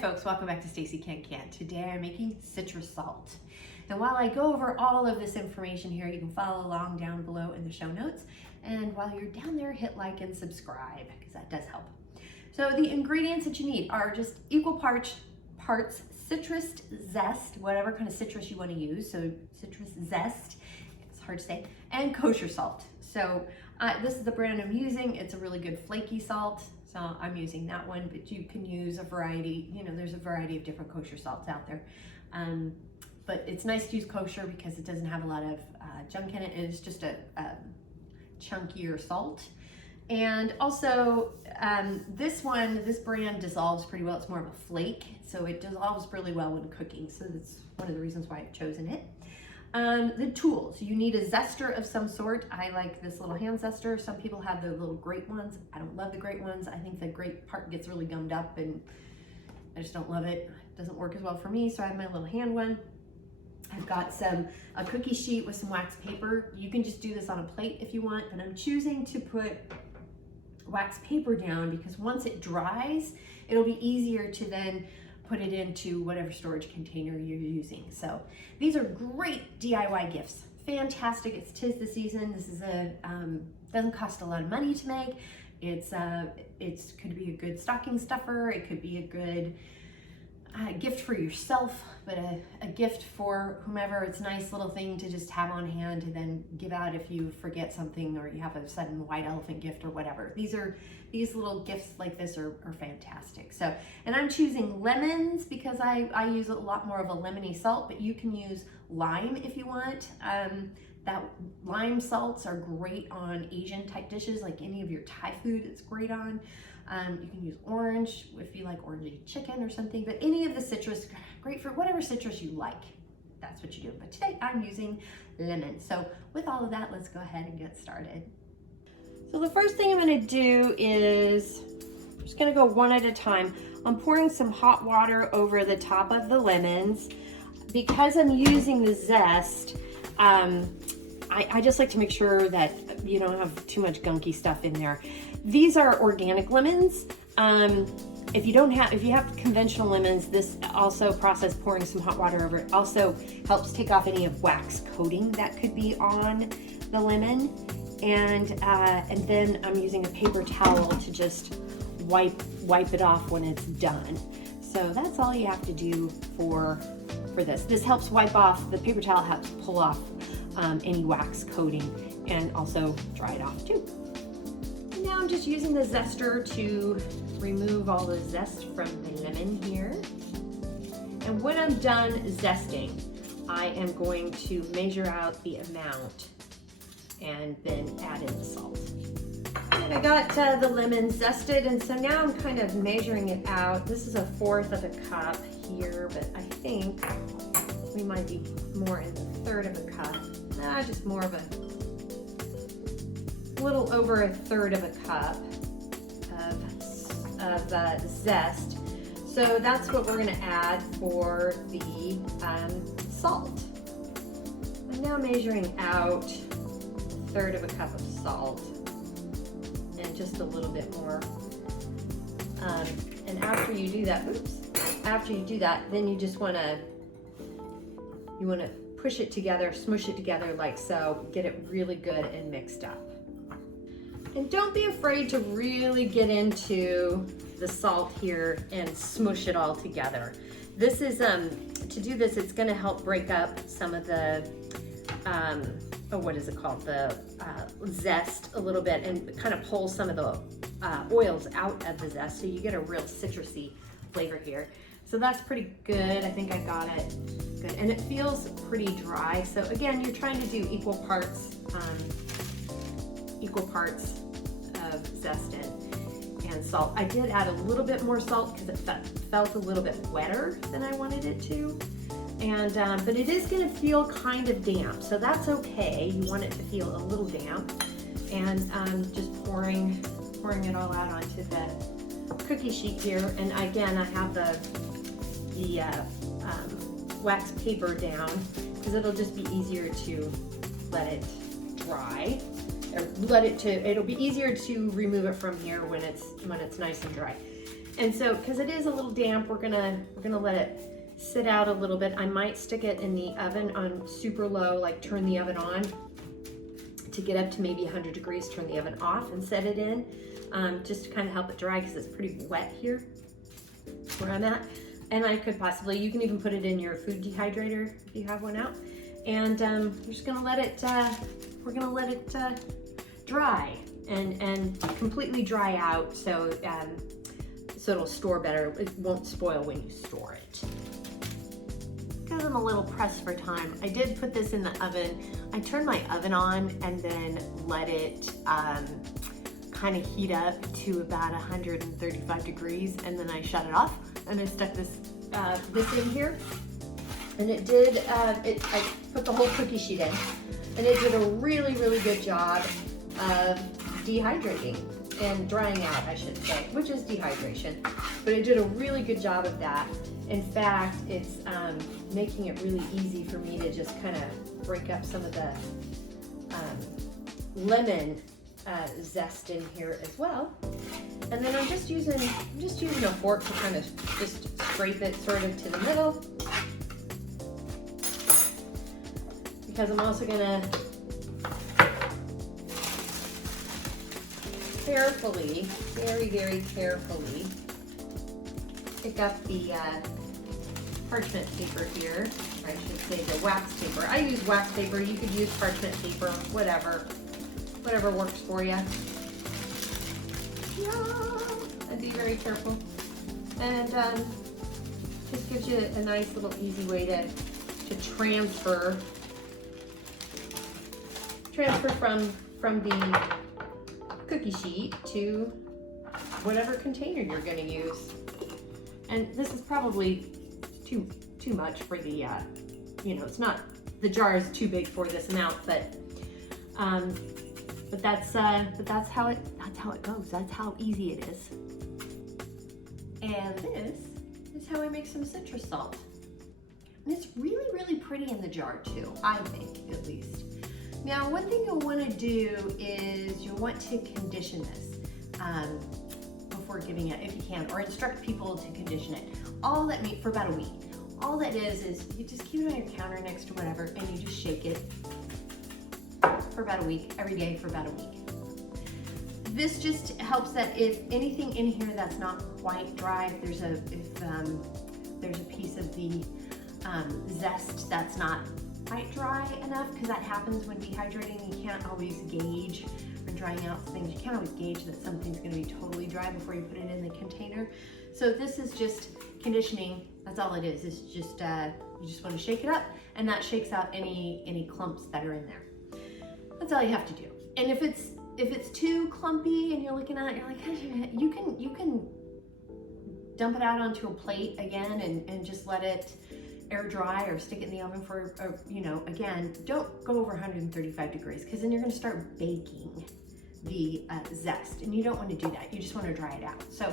folks, welcome back to Stacey Can. Today I'm making citrus salt. And while I go over all of this information here, you can follow along down below in the show notes. And while you're down there, hit like and subscribe because that does help. So the ingredients that you need are just equal parts citrus zest, whatever kind of citrus you want to use. So citrus zest, it's hard to say, and kosher salt. So this is the brand I'm using. It's a really good flaky salt. So I'm using that one, but you can use a variety, there's a variety of different kosher salts out there. But it's nice to use kosher because it doesn't have a lot of junk in it, and it's just a chunkier salt. And also this brand dissolves pretty well. It's more of a flake, so it dissolves really well when cooking. So that's one of the reasons why I've chosen it. The tools, you need a zester of some sort. I like this little hand zester. Some people have the little grate ones. I don't love the grate ones. I think the grate part gets really gummed up and I just don't love it. It doesn't work as well for me, so I have my little hand one. I've got a cookie sheet with some wax paper. You can just do this on a plate if you want, but I'm choosing to put wax paper down because once it dries, it'll be easier to then put it into whatever storage container you're using. So these are great DIY gifts. Fantastic. It's 'tis the season. This is doesn't cost a lot of money to make. It could be a good stocking stuffer. It could be a good gift for yourself, but a gift for whomever. It's a nice little thing to just have on hand to then give out if you forget something or you have a sudden white elephant gift or whatever. These little gifts like this are fantastic. So, and I'm choosing lemons because I use a lot more of a lemony salt, but you can use lime if you want. That lime salts are great on Asian type dishes, like any of your Thai food it's great on. You can use orange if you like orangey chicken or something, but any of the citrus, great for whatever citrus you like. That's what you do. But today I'm using lemon. So with all of that, let's go ahead and get started. So the first thing I'm going to do is, I'm just going to go one at a time. I'm pouring some hot water over the top of the lemons. Because I'm using the zest, I just like to make sure that you don't have too much gunky stuff in there. These are organic lemons. If you have conventional lemons, this also process pouring some hot water over it also helps take off any of wax coating that could be on the lemon. And then I'm using a paper towel to just wipe it off when it's done. So that's all you have to do for this. This helps wipe off, the paper towel helps pull off any wax coating and also dry it off too. And now I'm just using the zester to remove all the zest from the lemon here. And when I'm done zesting, I am going to measure out the amount and then add in the salt. And I got the lemon zested, and so now I'm kind of measuring it out. This is 1/4 of a cup here, but I think we might be more in 1/3 of a cup. Just more of a little over 1/3 of a cup of zest. So that's what we're going to add for the salt. I'm now measuring out 1/3 of a cup of salt and just a little bit more. And after you do that, then you just want to push it together, smush it together like so, get it really good and mixed up. And don't be afraid to really get into the salt here and smush it all together. This is, to do this, it's gonna help break up some of the, what is it called? The zest a little bit and kind of pull some of the oils out of the zest so you get a real citrusy flavor here. So that's pretty good. I think I got it good. And it feels pretty dry. So again, you're trying to do equal parts of zest and salt. I did add a little bit more salt because it felt a little bit wetter than I wanted it to. And but it is going to feel kind of damp, so that's okay. You want it to feel a little damp. And just pouring it all out onto the cookie sheet here. And again, I have the wax paper down because it'll just be easier to let it dry, or it'll be easier to remove it from here when it's nice and dry. And so, because it is a little damp, we're gonna let it sit out a little bit. I might stick it in the oven on super low, like turn the oven on to get up to maybe 100 degrees, turn the oven off and set it in, just to kind of help it dry because it's pretty wet here where I'm at. And I could possibly, you can even put it in your food dehydrator if you have one out. And we're just gonna let it, dry and completely dry out so it'll store better. It won't spoil when you store it. Because I'm a little pressed for time, I did put this in the oven. I turned my oven on and then let it kind of heat up to about 135 degrees, and then I shut it off and I stuck this in here. And it did, I put the whole cookie sheet in, and it did a really, really good job of dehydrating and drying out, I should say, which is dehydration. But it did a really good job of that. In fact, it's making it really easy for me to just kind of break up some of the lemon zest in here as well. And then I'm just using a fork to kind of just scrape it sort of to the middle, because I'm also gonna carefully, very, very carefully pick up the parchment paper here. I should say the wax paper. I use wax paper. You could use parchment paper, whatever works for you. Yeah, and be very careful. And just gives you a nice little easy way to transfer from the cookie sheet to whatever container you're going to use. And this is probably too much for the it's not, the jar is too big for this amount, but that's how it goes. That's how easy it is. And this is how I make some citrus salt. And it's really, really pretty in the jar too, I think, at least. Now, one thing you'll want to do is you'll want to condition this before giving it, if you can, or instruct people to condition it. All that means for about a week. All that is you just keep it on your counter next to whatever, and you just shake it for about a week, every day for about a week. This just helps that if anything in here that's not quite dry, if there's a piece of the zest that's not quite dry enough, because that happens when dehydrating. You can't always gauge when drying out things. You can't always gauge that something's going to be totally dry before you put it in the container. So this is just conditioning. That's all it is. It's just you just want to shake it up, and that shakes out any clumps that are in there. That's all you have to do. And if it's too clumpy and you're looking at it, you're like, hey, you can dump it out onto a plate again and just let it air dry, or stick it in the oven for, again, don't go over 135 degrees, because then you're going to start baking the zest, and you don't want to do that. You just want to dry it out. So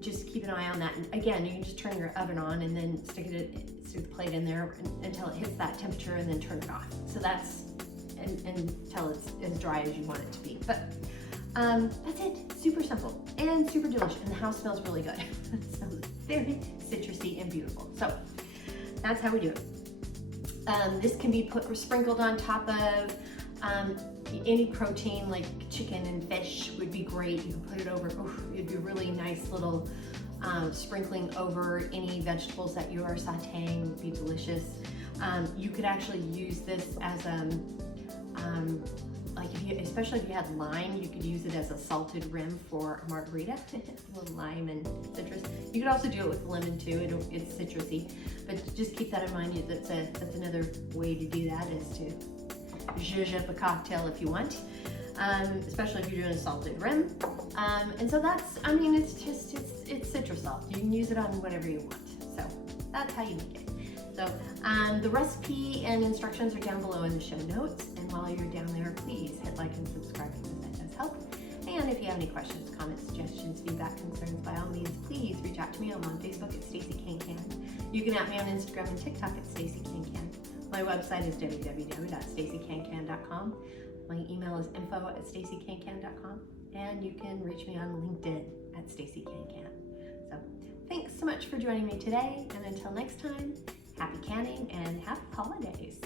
just keep an eye on that. And again, you can just turn your oven on and then stick the plate in there until it hits that temperature, and then turn it off. So that's until it's as dry as you want it to be. But that's it. Super simple and super delicious, and the house smells really good. It smells very citrusy and beautiful. So that's how we do it. This can be sprinkled on top of any protein, like chicken and fish would be great. You can put it over. It'd be a really nice little sprinkling over any vegetables that you are sauteing. Would be delicious. You could actually use this as especially if you had lime, you could use it as a salted rim for a margarita. A little lime and citrus. You could also do it with lemon too. It's citrusy, but just keep that in mind. That's another way to do that, is to zhuzh up a cocktail if you want, especially if you're doing a salted rim. And so it's citrus salt. You can use it on whatever you want. So that's how you make it. So the recipe and instructions are down below in the show notes. And while you're down there, please hit like and subscribe, because that does help. And if you have any questions, comments, suggestions, feedback, concerns, by all means, please reach out to me. I'm on Facebook at Stacey Can. You can at me on Instagram and TikTok at Stacey Can. My website is www.staceycancan.com. My email is info@staceycancan.com. And you can reach me on LinkedIn at Stacey Can. so much for joining me today, and until next time, happy canning and happy holidays.